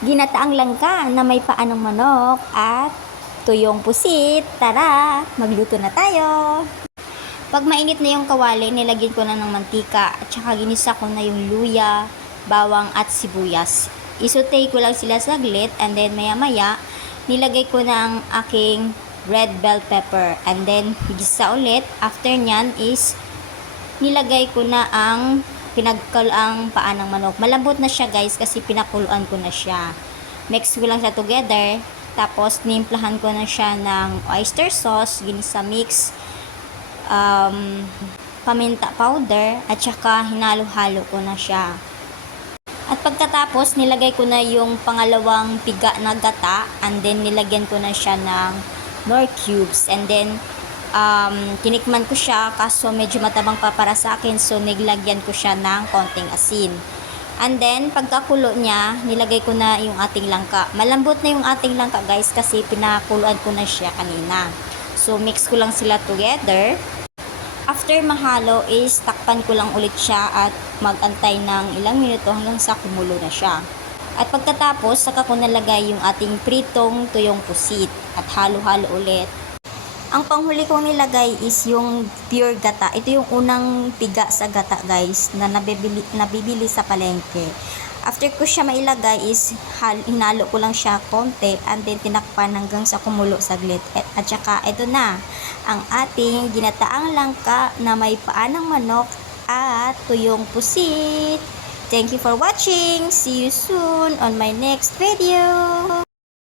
ginataang langka na may paanong manok at tuyong pusit. Tara, magluto na tayo. Pag mainit na yung kawali, nilagyan ko na ng mantika at saka ginisa ko na yung luya, bawang at sibuyas. Isutay ko lang sila saglit and then maya-maya, nilagay ko na ang aking red bell pepper and then gisa ulit. After nyan is nilagay ko na ang pinagkuluang paa ng manok. Malambot na siya guys kasi pinakuluan ko na siya. Mix ko lang siya together. Tapos nimplahan ko na siya ng oyster sauce, ginisa mix, paminta powder, at saka hinalo-halo ko na siya. At pagkatapos nilagay ko na yung pangalawang piga na gata and then nilagyan ko na siya ng nor cubes and then tinikman ko siya kaso medyo matabang pa para sa akin, so niglagyan ko siya ng konting asin. And then pagkakulo niya, nilagay ko na yung ating langka. Malambot na yung ating langka guys kasi pinakuluan ko na siya kanina. So mix ko lang sila together. After mahalo is takpan ko lang ulit siya at magantay ng ilang minuto hanggang sa kumulo na siya. At pagkatapos saka ko nalagay yung ating pritong tuyong pusit at halo-halo ulit. Ang panghuli kong nilagay is yung pure gata. Ito yung unang piga sa gata guys na nabibili sa palengke. After ko siya mailagay is hinalo ko lang siya konti and then tinakpan hanggang sa kumulo saglit. At saka ito na ang ating ginataang langka na may paa ng manok at tuyong pusit. Thank you for watching. See you soon on my next video.